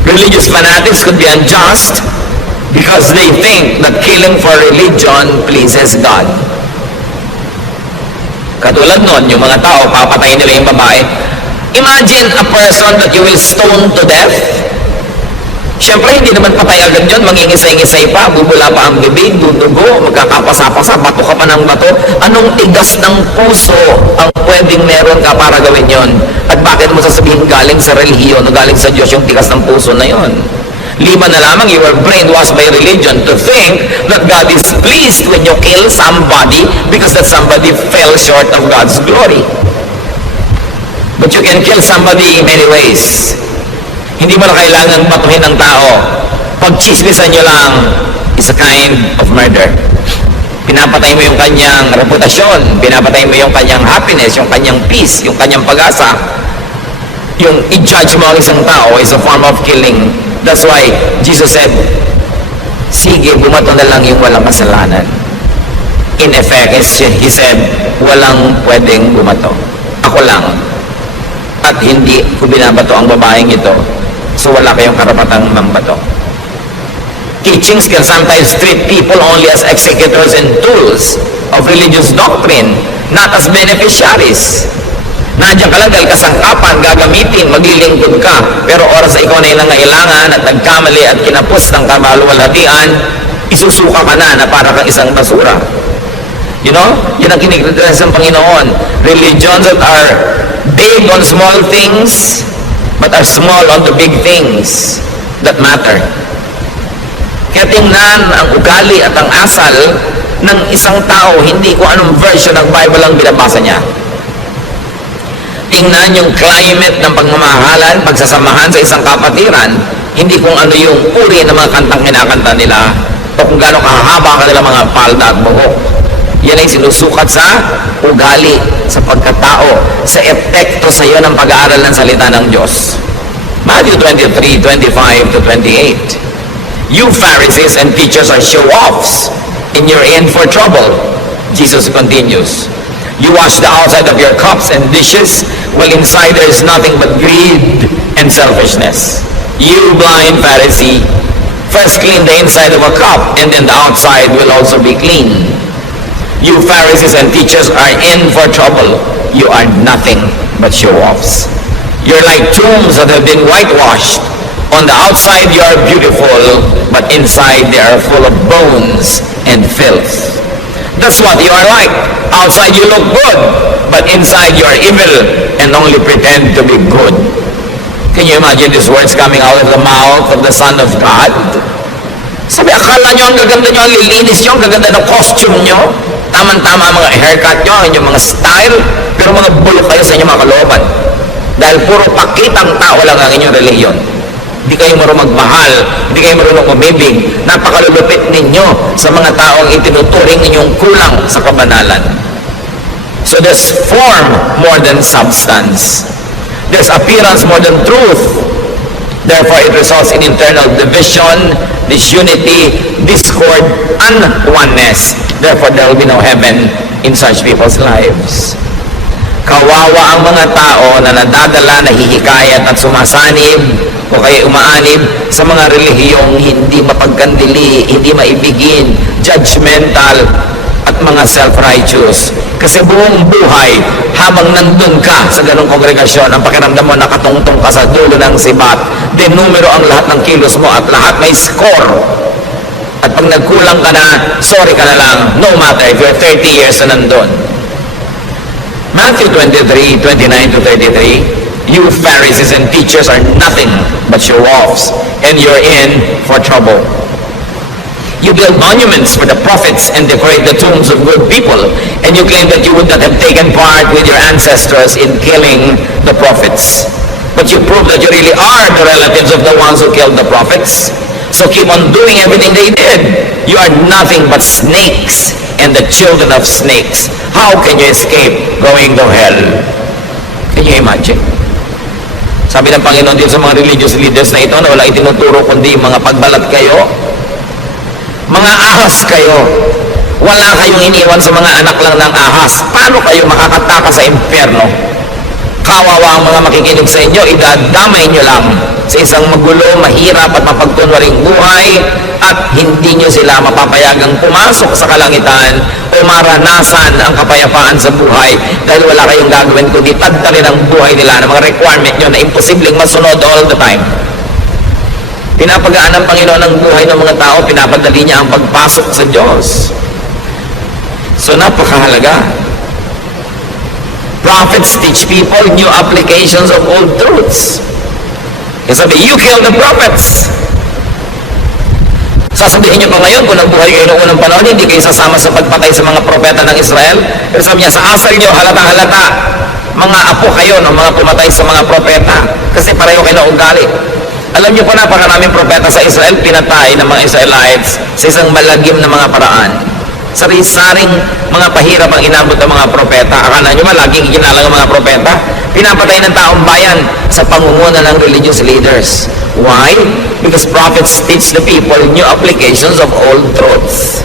Religious fanatics could be unjust because they think that killing for religion pleases God. Katulad nun, yung mga tao, papatayin nila yung babae. Imagine a person that you will stone to death. Siyempre, hindi naman patay agad yun, mangingisay-ngisay pa, bubula pa ang bibig, dudugo, magkakapasa-pasa, bato ka pa ng bato. Anong tigas ng puso ang pwedeng meron ka para gawin yon? At bakit mo sasabihin galing sa relihiyon o galing sa Diyos yung tigas ng puso na yon? Lima na lamang, you were brainwashed by religion to think that God is pleased when you kill somebody because that somebody fell short of God's glory. But you can kill somebody in many ways. Hindi mo na kailangan batuhin ng tao. Pag chismisan nyo lang, is a kind of murder. Pinapatay mo yung kanyang reputasyon, pinapatay mo yung kanyang happiness, yung kanyang peace, yung kanyang pag-asa. Yung i-judge mo ang isang tao is a form of killing. That's why Jesus said, sige, bumato na lang yung walang kasalanan. In effect, He said, walang pwedeng bumato. Ako lang. At hindi ko binabato ang babaeng ito. So wala kayong karapatang mambato. Teachings can sometimes treat people only as executors and tools of religious doctrine, not as beneficiaries. Nandiyan ka lang dahil kasangkapan, gagamitin, maglilingkod ka, pero oras na ikaw na nangailangan at nagkamali at kinapos ng kamaluwalhatian, isusuka ka na para kang isang basura. You know? Yan ang kinikritas ng Panginoon. Religions that are big on small things, but are small on the big things that matter. Kaya tingnan ang ugali at ang asal ng isang tao, hindi kung anong version ng Bible ang binabasa niya. Tingnan yung climate ng pagmamahalan, pagsasamahan sa isang kapatiran, hindi kung ano yung uri ng mga kantang kinakanta nila o kung gaano kahaba kanila mga palda at buhok. Yan ay sinusukat sa ugali, sa pagkatao, sa epekto sa iyo ng pag-aaral ng salita ng Diyos. Matthew 23:25 to 28. You Pharisees and teachers are show-offs, and you're in for trouble. Jesus continues. You wash the outside of your cups and dishes, while inside there is nothing but greed and selfishness. You blind Pharisee, first clean the inside of a cup, and then the outside will also be clean. You Pharisees and teachers are in for trouble. You are nothing but show-offs. You're like tombs that have been whitewashed. On the outside you are beautiful, but inside they are full of bones and filth. That's what you are like. Outside you look good, but inside you are evil and only pretend to be good. Can you imagine these words coming out of the mouth of the Son of God? Sabi, akala nyo ang gaganda nyo, ang lilinis nyo, ang gaganda ng costume nyo. Tama-tama mga haircut nyo, ang inyong mga style, pero mga bulok kayo sa inyong mga kalooban. Dahil puro pakitang tao lang ang inyong reliyon. Hindi kayo marunong magmahal, hindi kayo marunong umibig. Napakalulupit ninyo sa mga taong itinuturing ninyong kulang sa kabanalan. So there's form more than substance. There's appearance more than truth. Therefore, it results in internal division, disunity, discord, and oneness. Therefore, there will be no heaven in such people's lives. Kawawa ang mga tao na nadadala, nahihikayat at sumasanib o kaya umaanib sa mga relihiyong hindi mapagkandili, hindi maibigin, judgmental, at mga self-righteous. Kasi buong buhay, habang nandun ka sa ganong kongregasyon, ang pakiramdam mo nakatungtong ka sa dulo ng sibat, numero ang lahat ng kilos mo at lahat may score. At pag nagkulang ka na, sorry ka na lang, no matter if you're 30 years na nandun. Matthew 23, 29 to 33, you Pharisees and teachers are nothing but show-offs, and you're in for trouble. You build monuments for the prophets and decorate the tombs of good people, and you claim that you would not have taken part with your ancestors in killing the prophets. But you prove that you really are the relatives of the ones who killed the prophets. So keep on doing everything they did. You are nothing but snakes and the children of snakes. How can you escape going to hell? Can you imagine? Sabi ng Panginoon dito sa mga religious leaders na ito na wala itinuturo kundi mga pagbalat kayo, mga ahas kayo. Wala kayong iniwan sa mga anak lang ng ahas. Paano kayo makakataka sa impyerno? Kawawa ang mga makikinig sa inyo, idadamay nyo lang sa isang magulo, mahirap at mapagkunwaring buhay, at hindi nyo sila mapapayagang pumasok sa kalangitan o maranasan ang kapayapaan sa buhay dahil wala kayong gagawin kundi tadtarin ang buhay nila ng mga requirement nyo na imposibleng masunod all the time. Pinapagaan ng Panginoon ang buhay ng mga tao, pinapadali niya ang pagpasok sa Diyos. So napakahalaga. Prophets teach people new applications of old truths. Kasi sabi, you kill the prophets. Sasabihin niyo pa ngayon, kung nabuhay kayo noong unang panahon, hindi kayo sasama sa pagpatay sa mga propeta ng Israel. Pero sabi niya, sa asal niyo, halata-halata, mga apo kayo ng mga pumatay sa mga propeta. Kasi pareho kayo na ugali. Alam niyo po, napakaraming propeta sa Israel, pinatay ng mga Israelites sa isang malagim na mga paraan. Sari-saring mga pahirap ang inabot ng mga propeta. Akala nyo ba laging ikinalang ang mga propeta? Pinapatay ng taong bayan sa pangunguna ng religious leaders. Why? Because prophets teach the people new applications of old truths.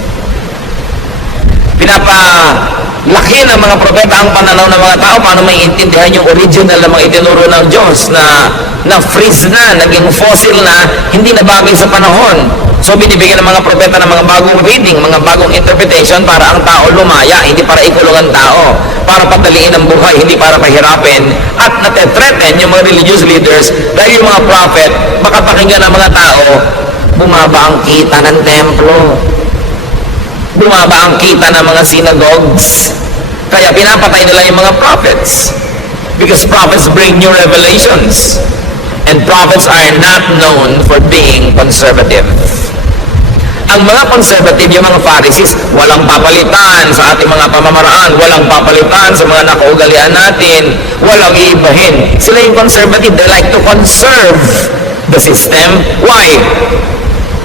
Pinapalaki ng mga propeta ang pananaw ng mga tao paano maiintindihan yung original na mga itinuro ng Diyos na freeze na, naging fossil na, hindi na bagay sa panahon. So binibigyan ng mga propeta ng mga bagong reading, mga bagong interpretation para ang tao lumaya, hindi para ikulong ang tao, para pataliin ang buhay, hindi para pahirapin. At natetreten yung mga religious leaders dahil yung mga prophet, makapakinggan ng mga tao, bumaba ang kita ng templo, bumaba ang kita ng mga synagogues. Kaya pinapatay nila yung mga prophets. Because prophets bring new revelations. And prophets are not known for being conservative. Ang mga conservative, yung mga Pharisees, walang papalitan sa ating mga pamamaraan, walang papalitan sa mga nakaugalian natin, walang iibahin. Sila yung conservative, they like to conserve the system. Why?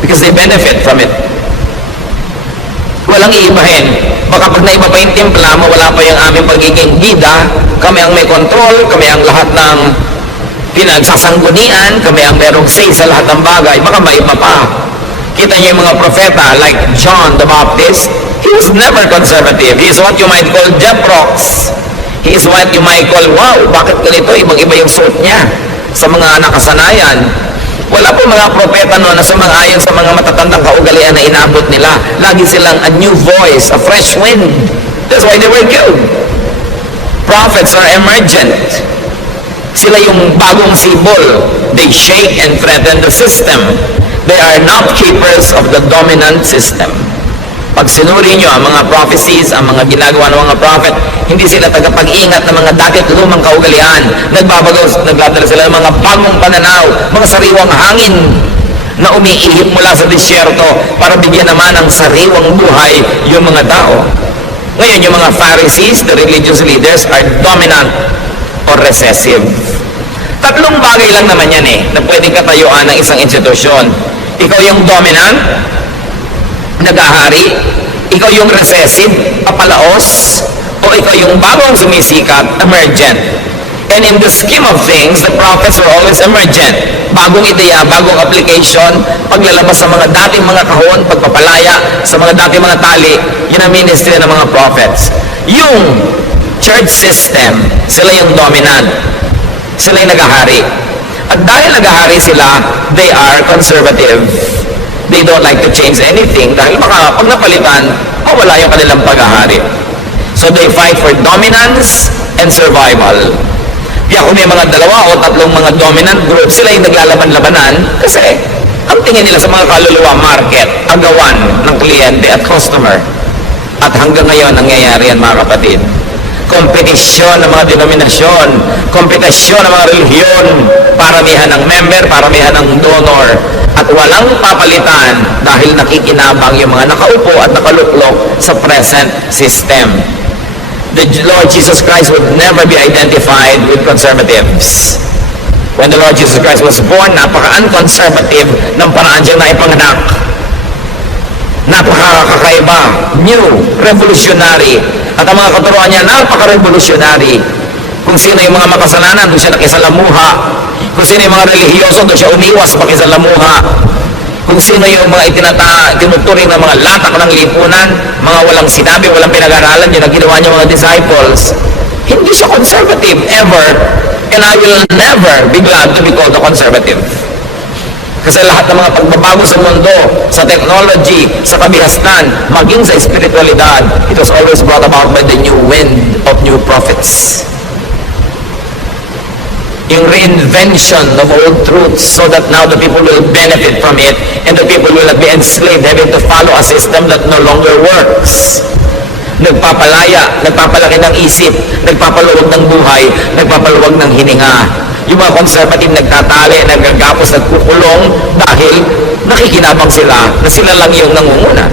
Because they benefit from it. Walang iibahin. Baka pag naiba pa yung timpla, mawala pa yung aming pagiging bida, kami ang may control, kami ang lahat ng pinagsasanggunian, kami ang merong say sa lahat ng bagay, baka maiba pa. Kita niyo yung mga propeta like John the Baptist, he was never conservative. He is what you might call Jeprox. He is what you might call, wow, bakit ganito? Ibang-iba yung suot niya sa mga nakasanayan. Wala po mga propeta no na sumang-ayon sa mga matatandang kaugalian na inabot nila. Lagi silang a new voice, a fresh wind. That's why they were killed. Prophets are emergent. Sila yung bagong sibol. They shake and threaten the system. They are not keepers of the dominant system. Pag sinuri nyo ang mga prophecies, ang mga ginagawa ng mga prophet, hindi sila tagapag-ingat ng mga dati at lumang kaugalian. Nagdadala sila ng mga bagong pananaw, mga sariwang hangin na umiihip mula sa disyerto para bigyan naman ng sariwang buhay yung mga tao. Ngayon, yung mga Pharisees, the religious leaders, are dominant or recessive. Tatlong bagay lang naman yan na pwedeng katayuan ng isang institusyon. Ikaw yung dominant, nag-ahari, ikaw yung recessive, papalaos, o ikaw yung bagong sumisikat, emergent. And in the scheme of things, the prophets were always emergent. Bagong ideya, bagong application, paglalabas sa mga dating mga kahon, pagpapalaya sa mga dating mga tali, yun ang ministry ng mga prophets. Yung church system, sila yung dominant. Sila yung nag-ahari. At dahil nag-ahari sila, they are conservative. They don't like to change anything dahil baka pag napalitan, wala yung kanilang pag-ahari. So they fight for dominance and survival. Kaya kung may mga dalawa o tatlong mga dominant group, sila yung naglalaban-labanan kasi ang tingin nila sa mga kaluluwa, market, agawan ng kliyente at customer. At hanggang ngayon, nangyayari yan mga kapatid. Kompetisyon ng mga denominasyon, kompetisyon ng mga relihiyon, paramihan ng member, paramihan ng donor, at walang papalitan dahil nakikinabang yung mga nakaupo at nakaluklok sa present system. The Lord Jesus Christ would never be identified with conservatives. When the Lord Jesus Christ was born, napaka-unconservative ng paraan siyang naipanganak. Napaka-kakaiba, new, revolutionary. At ang mga katuruan niya, napaka-revolutionary. Kung sino yung mga makasalanan, doon siya nakisalamuha. Kung sino yung mga relihiyoso, doon siya umiwas sa pakisalamuha. Kung sino yung mga tinuturing ng mga latak ng lipunan, mga walang sinabi, walang pinag-aralan, yun ang ginawa niya mga disciples. Hindi siya conservative, ever. And I will never be glad to be called a conservative. Kasi lahat ng mga pagbabago sa mundo, sa technology, sa kabihasnan, maging sa espiritualidad, it was always brought about by the new wind of new prophets. Yung reinvention of old truths so that now the people will benefit from it and the people will not be enslaved having to follow a system that no longer works. Nagpapalaya, nagpapalaki ng isip, nagpapaluwag ng buhay, nagpapaluwag ng hininga. Yung mga conservative nagtatali, nagagapos, nagkukulong dahil nakikinabang sila na sila lang yung nangunguna.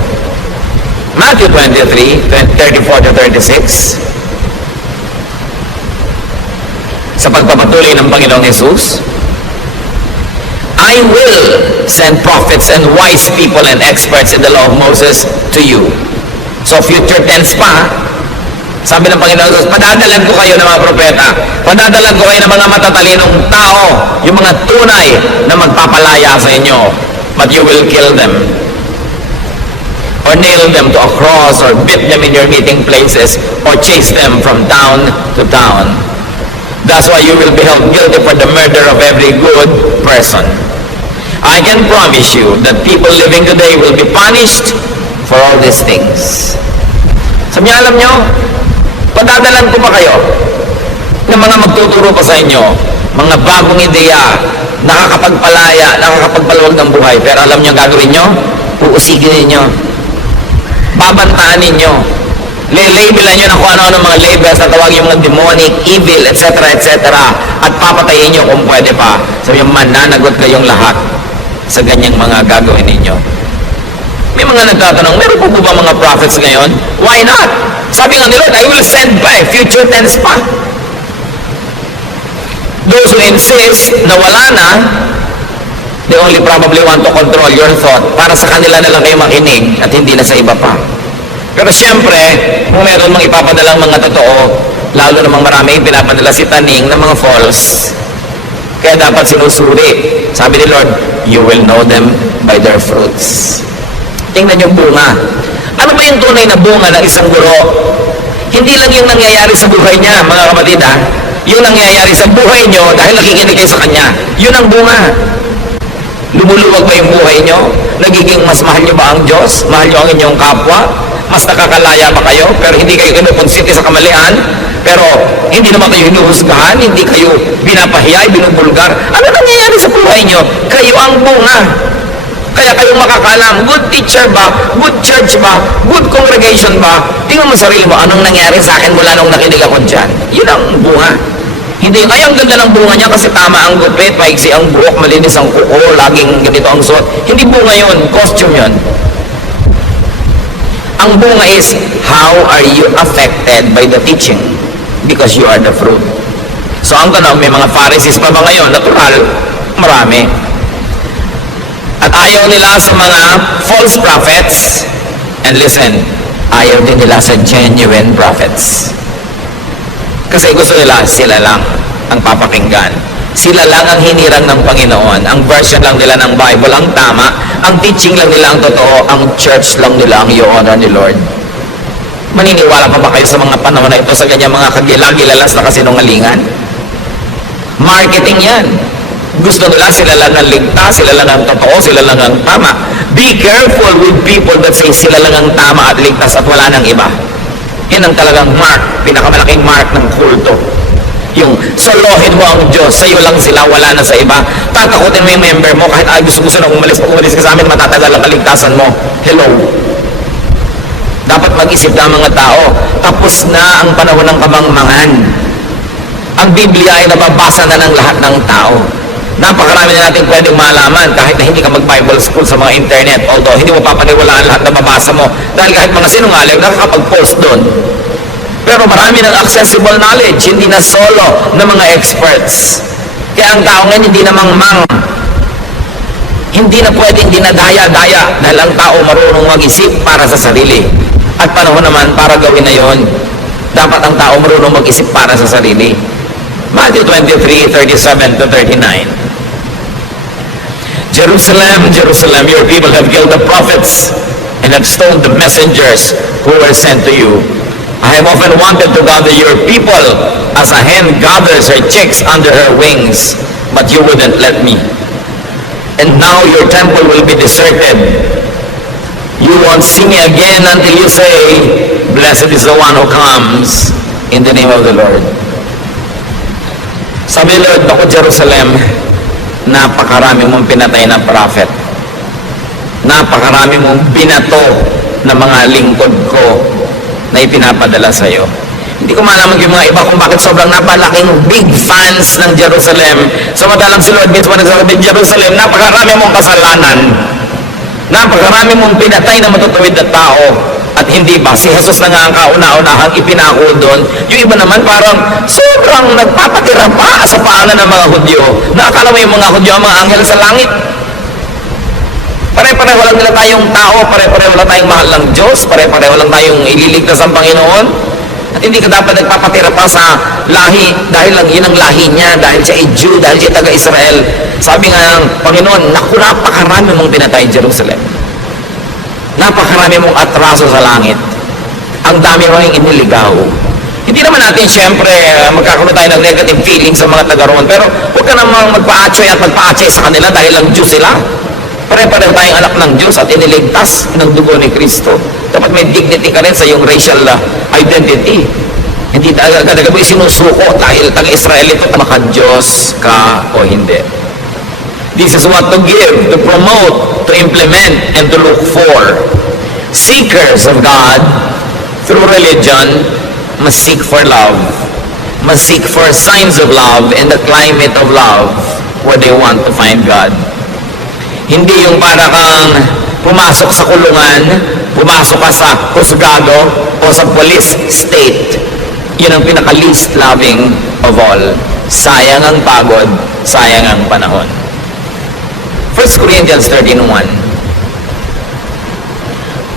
Matthew 23, 34-36. Sa pagpapatuloy ng Panginoong Jesus, I will send prophets and wise people and experts in the law of Moses to you. So future tense pa, sabi ng Panginoon Jesus, padadalan ko kayo ng mga propeta, padadalan ko kayo ng mga matatalinong tao, yung mga tunay na magpapalaya sa inyo, but you will kill them or nail them to a cross or beat them in your meeting places or chase them from town to town. That's why you will be held guilty for the murder of every good person. I can promise you that people living today will be punished for all these things. Sabi niya, alam nyo, padadalan ko pa kayo ng mga magtuturo pa sa inyo, mga bagong ideya, nakakapagpalaya, nakakapagpaluwag ng buhay. Pero alam nyo gagawin nyo? Uusigin ninyo. Babantaan ninyo. Labelan nyo na kung ano-ano mga labels na tawagin yung mga demonic, evil, etc. etc. At papatayin nyo kung pwede pa. Sabi nyo, mananagot kayong lahat sa ganyang mga gagawin ninyo. May mga nagtatanong, meron po ba mga prophets ngayon? Why not? Sabi nga ni Lord, I will send by future tense pa. Those who insist na wala na, they only probably want to control your thought para sa kanila na lang kayo makinig at hindi na sa iba pa. Pero siyempre, kung meron mga ipapadalang mga totoo, lalo namang marami pinapadala si Taning ng mga false. Kaya dapat sinusuri. Sabi ni Lord, you will know them by their fruits. Tingnan yung bunga. Ano ba yung tunay na bunga ng isang guro? Hindi lang yung nangyayari sa buhay niya, mga kapatid ha. Yung nangyayari sa buhay nyo dahil nakikinig kayo sa kanya. Yun ang bunga. Lumuluwag ba yung buhay nyo? Nagiging mas mahal nyo ba ang Diyos? Mahal nyo ang inyong kapwa? Mas nakakalaya ba kayo? Pero hindi kayo kinukonsente sa kamalian? Pero hindi naman kayo hinuhusgahan? Hindi kayo binapahiya, binubulgar? Ano nangyayari sa buhay nyo? Kayo ang bunga. Kaya kayong makakalam, good teacher ba? Good church ba? Good congregation ba? Tingnan mo sarili mo, anong nangyari sa akin mula nung nakinig ako dyan? Yun ang bunga. Hindi, ay ang ganda ng bunga niya kasi tama ang gupit, maiksi ang buhok, malinis ang kuko, laging ganito ang suot. Hindi bunga yun, costume yun. Ang bunga is, how are you affected by the teaching? Because you are the fruit. So ang tanong, may mga Pharisees pa ba ngayon? Natural, marami. At ayaw nila sa mga false prophets. And listen, ayaw din nila sa genuine prophets. Kasi gusto nila, sila lang ang papakinggan. Sila lang ang hinirang ng Panginoon. Ang version lang nila ng Bible ang tama. Ang teaching lang nila ang totoo. Ang church lang nila ang i-honor ni Lord. Maniniwala pa ba kayo sa mga panahon na ito sa ganyan mga kagilagilalas na kasinungalingan? Marketing yan. Gusto nila, sila lang ang ligtas, sila lang ang totoo, sila lang ang tama. Be careful with people that say sila lang ang tama at ligtas at wala nang iba. Yan ang talagang mark, pinakamalaking mark ng kulto. Yung solohin mo ang Diyos, sa'yo lang sila, wala na sa iba. Tatakutin mo yung member mo, kahit gusto na umalis ka sa amin, matatagal ang kaligtasan mo. Hello. Dapat mag-isip na mga tao, tapos na ang panahon ng kamangmangan. Ang Biblia ay nababasa na ng lahat ng tao. Napakarami na natin pwedeng malaman kahit na hindi ka mag-Bible school sa mga internet. Although hindi mo papaniwalaan lahat na mabasa mo dahil kahit mga sinungaling nakakapag-post doon. Pero marami ng accessible knowledge, hindi na solo ng mga experts. Kaya ang tao ngayon hindi na mangmang. Hindi na pwedeng dinadaya-daya dahil ang tao marunong mag-isip para sa sarili. At panahon naman para gawin na yon. Dapat ang tao marunong mag-isip para sa sarili. Matthew 23:37 to 39. Jerusalem, Jerusalem, your people have killed the prophets and have stoned the messengers who were sent to you. I have often wanted to gather your people as a hen gathers her chicks under her wings, but you wouldn't let me. And now your temple will be deserted. You won't see me again until you say, blessed is the one who comes in the name of the Lord. Sabi ni Lord, ako Jerusalem, napakarami mong pinatay na prophet. Napakarami mong binato na mga lingkod ko na ipinapadala sa iyo. Hindi ko malaman yung mga iba kung bakit sobrang napalaking big fans ng Jerusalem. Samantalang si Lord mismo nagsasabi, Jerusalem, napakarami mong kasalanan. Napakarami mong pinatay na matutuwid na tao. At hindi ba, si Jesus na nga ang kauna-unahang ipinako doon. Yung iba naman parang sobrang nagpapatira pa sa paanan ng mga Hudyo. Nakakala mo yung mga Hudyo ang mga anghel sa langit. Pare-pareho lang nila tayong tao, pare-pareho lang tayong mahal ng Diyos, pare-pareho lang tayong ililigtas ang Panginoon. At hindi ka dapat nagpapatira pa sa lahi dahil lang yun ang lahi niya, dahil siya ay Jew, dahil siya taga-Israel. Sabi nga ng Panginoon, naku, napakarami mong pinatay Jerusalem. Napakarami mong atraso sa langit. Ang dami mo yung iniligaw. Hindi naman natin, syempre, magkakaroon tayo ng negative feelings sa mga taga-roon. Pero huwag ka namang magpa-atsoy at magpa-atsoy sa kanila dahil lang Diyos sila. Pare-pareho tayong anak ng Diyos at iniligtas ng dugo ni Kristo. Dapat may dignity ka rin sa iyong racial identity. Hindi talaga mo isinusuko dahil taga-Israel ito, maka-Diyos ka o hindi. This is what to give, to promote, to implement, and to look for. Seekers of God through religion must seek for love, must seek for signs of love in the climate of love where they want to find God. Hindi yung para kang pumasok sa kulungan, pumasok ka sa husgado o sa police state. Yun ang pinaka-least loving of all. Sayang ang pagod, sayang ang panahon. 1 Corinthians 13:1.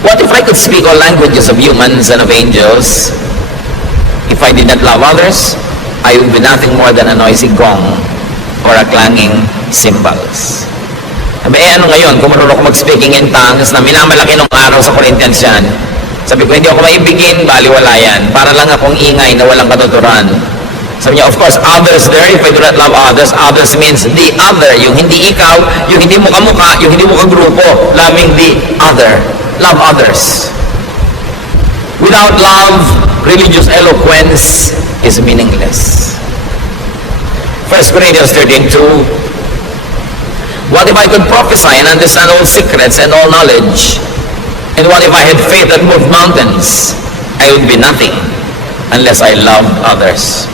What if I could speak all languages of humans and of angels? If I did not love others, I would be nothing more than a noisy gong or a clanging cymbals. Sabi, ano ngayon, kung marunong ako mag-speaking in tongues na minamalaki nung araw sa Corinthians yan, sabi ko, hindi ako maibigin, baliwala yan. Para lang akong ingay na walang katuturan. Sabi niya, of course, others there, if I do not love others, others means the other. Yung hindi ikaw, yung hindi mo kamukha, yung hindi mo kagrupo, loving the other. Love others. Without love, religious eloquence is meaningless. 1 Corinthians 13:2. What if I could prophesy and understand all secrets and all knowledge? And what if I had faith that moved mountains? I would be nothing unless I loved others.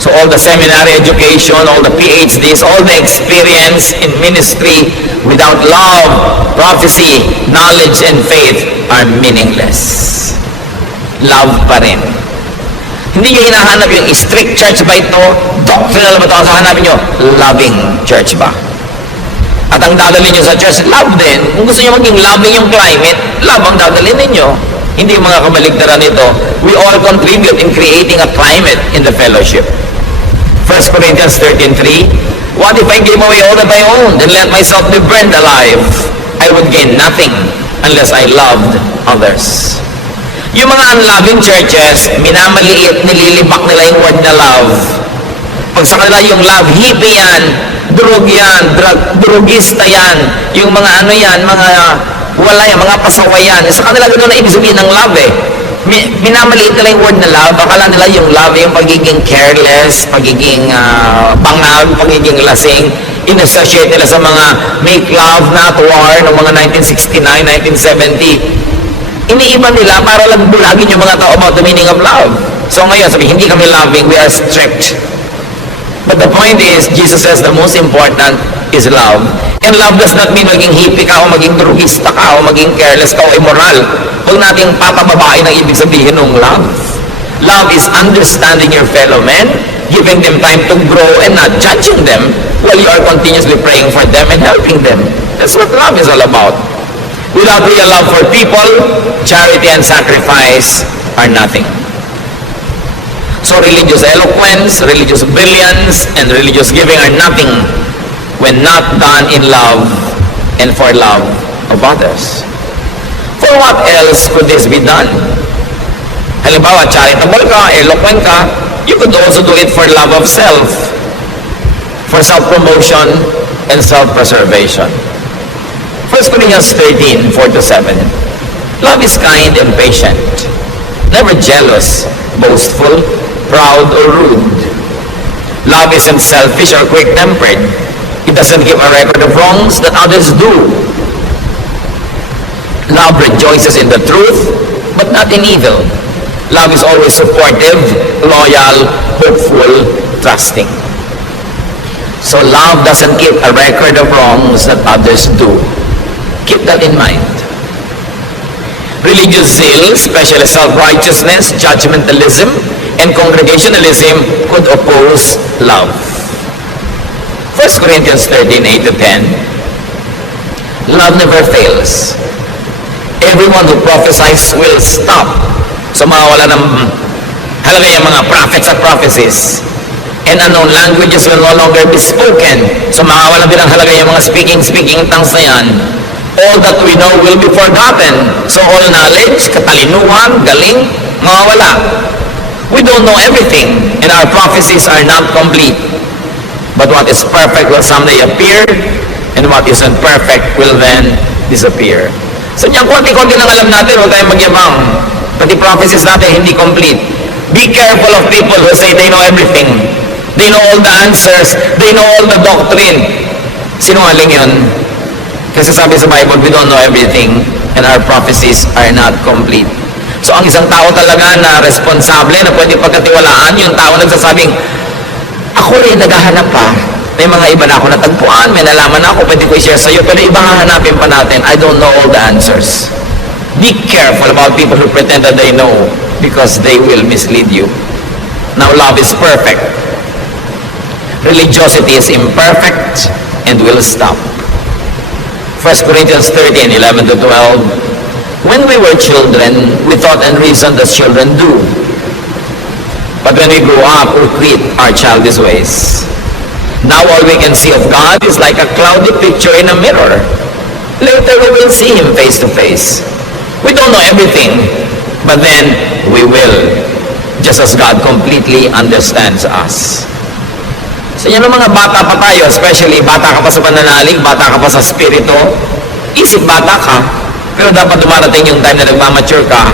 So all the seminary education, all the PhDs, all the experience in ministry without love, prophecy, knowledge, and faith are meaningless. Love pa rin. Hindi nyo hinahanap yung strict church ba ito? Doctrinal ba ito? Ang hahanapin nyo, loving church ba? At ang dadalhin nyo sa church, love din. Kung gusto nyo maging loving yung climate, love ang dadalhin ninyo. Hindi yung mga kabaligtaran nito. We all contribute in creating a climate in the fellowship. 1 Corinthians 13:3, what if I gave away all that I owned and let myself be burned alive? I would gain nothing unless I loved others. Yung mga unloving churches, minamaliit, nililibak nila yung word na love. Pag sa kanila yung love, hippie yan, drugista yan, yung mga ano yan, mga wala yan, mga pasaway yan. Sa kanila gano'n na ibig sabihin ng love eh. Minamaliit nila yung word na love. Akala nila yung love yung pagiging careless, pagiging bangag, pagiging lasing. In-associate nila sa mga make love not war ng mga 1969, 1970. Iniiba nila para lang bulagin yung mga tao about the meaning of love. So ngayon, sabi, hindi kami loving, we are strict. But the point is, Jesus says the most important is love. And love does not mean maging hippie ka o maging drugista ka o maging careless ka o immoral. Huwag nating papababain ang ibig sabihin ng love. Love is understanding your fellow men, giving them time to grow and not judging them while you are continuously praying for them and helping them. That's what love is all about. Without real love for people, charity and sacrifice are nothing. So religious eloquence, religious brilliance, and religious giving are nothing when not done in love and for love of others. For what else could this be done? Halimbawa, charitable ka, eloquent ka, you could also do it for love of self, for self-promotion and self-preservation. 1 Corinthians 13, 4-7. Love is kind and patient, never jealous, boastful, proud, or rude. Love isn't selfish or quick-tempered. It doesn't give a record of wrongs that others do. Love rejoices in the truth, but not in evil. Love is always supportive, loyal, hopeful, trusting. So love doesn't keep a record of wrongs that others do. Keep that in mind. Religious zeal, especially self-righteousness, judgmentalism, and congregationalism could oppose love. 1 Corinthians 13, 8-10. Love never fails. Everyone who prophesies will stop. So mawawala ng halaga yung mga prophets at prophecies. And unknown languages will no longer be spoken. So mawawala din ang halaga yung mga speaking tongues na yan. All that we know will be forgotten. So all knowledge, katalinuhan, galing, mawawala. We don't know everything, and our prophecies are not complete. But what is perfect will someday appear, and what isn't perfect will then disappear. So diyan konti-konti lang alam natin, huwag tayong magyabang. Pati prophecies natin hindi complete. Be careful of people who say they know everything. They know all the answers. They know all the doctrine. Sinungaling yun. Kasi sabi sa Bible, we don't know everything, and our prophecies are not complete. So ang isang tao talaga na responsable, na pwede pagkatiwalaan, yung tao nagsasabing, ako rin naghahanap pa. May mga iba na ako natagpuan, may nalaman ako, pwede ko i-share sa'yo, pero ibang hahanapin pa natin. I don't know all the answers. Be careful about people who pretend that they know, because they will mislead you. Now, love is perfect. Religiosity is imperfect and will stop. 1 Corinthians 13, 11-12. When we were children, we thought and reasoned as children do. But when we grew up, we quit our childish ways. Now all we can see of God is like a cloudy picture in a mirror. Later we will see Him face to face. We don't know everything, but then we will, just as God completely understands us. So yan ang mga bata pa tayo, especially bata ka pa sa pananalig, bata ka pa sa spirito, isip bata ka, pero dapat dumarating yung time na nagmamature ka.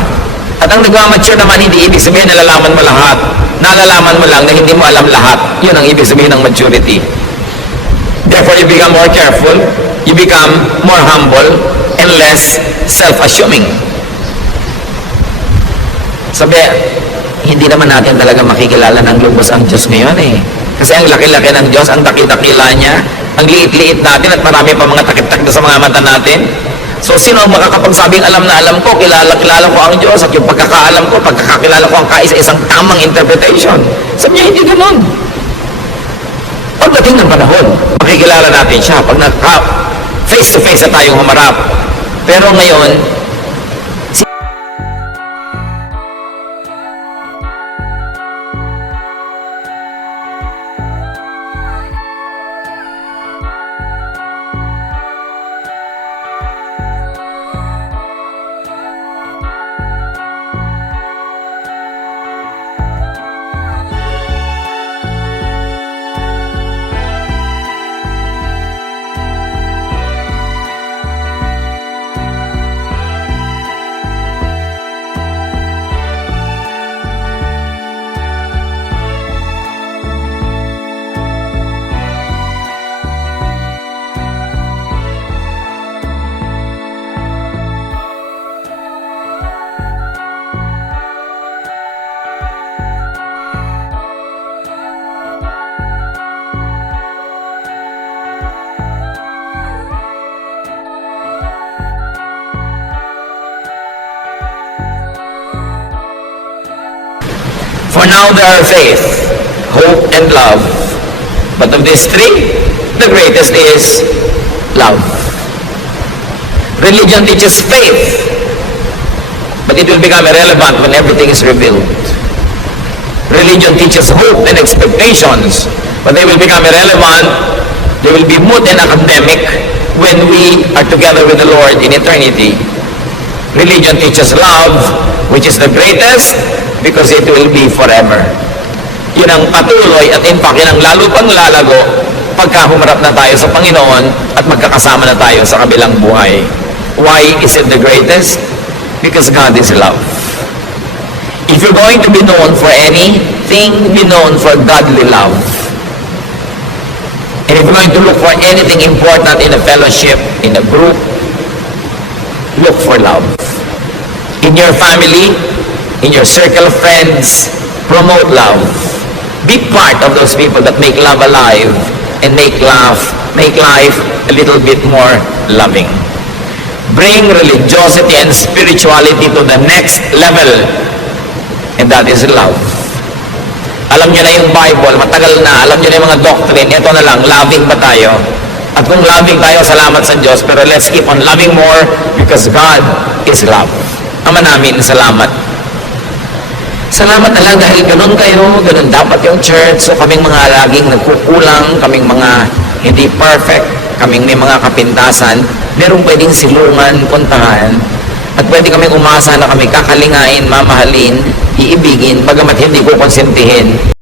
At ang nagmamature naman, hindi ibig sabihin nalalaman mo lahat. Nalalaman mo lang na hindi mo alam lahat. Yun ang ibig sabihin ng maturity. Therefore, you become more careful, you become more humble, and less self-assuming. Sabi, hindi naman natin talaga makikilala ng lubos ang Diyos ngayon eh. Kasi ang laki-laki ng Diyos, ang dakil-dakila niya, ang liit-liit natin at marami pa mga takip-takip sa mga mata natin. So, sino ang makakapagsabing alam na alam ko, kilala ko ang Diyos at yung pagkakaalam ko, pagkakakilala ko ang kaisa-isang tamang interpretation. Sabi niya, hindi ganun. Pagdating ng panahon, makikilala natin siya pag face-to-face na tayong humarap. Pero ngayon, for now there are faith, hope, and love. But of these three, the greatest is love. Religion teaches faith, but it will become irrelevant when everything is revealed. Religion teaches hope and expectations, but they will become irrelevant, they will be moot and academic when we are together with the Lord in eternity. Religion teaches love, which is the greatest, because it will be forever. Yun ang patuloy at impact, yun ang lalo pang lalago pagka humarap na tayo sa Panginoon at magkakasama na tayo sa kabilang buhay. Why is it the greatest? Because God is love. If you're going to be known for anything, be known for godly love. And if you're going to look for anything important in a fellowship, in a group, look for love. In your family, in your circle of friends, promote love. Be part of those people that make love alive and make life a little bit more loving. Bring religiosity and spirituality to the next level, and that is love. Alam niyo na yung Bible, matagal na, alam niyo na yung mga doctrine, ito na lang, loving ba tayo? At kung loving tayo, salamat sa Diyos, pero let's keep on loving more because God is love. Ama namin, salamat. Salamat na lang dahil ganun kayo, ganun dapat yung church. So kaming mga laging nagkukulang, kaming mga hindi perfect, kaming may mga kapintasan, merong pwedeng silungan, puntahan, at pwede kaming umasa na kami kakalingain, mamahalin, iibigin, bagamat hindi ko konsentihin.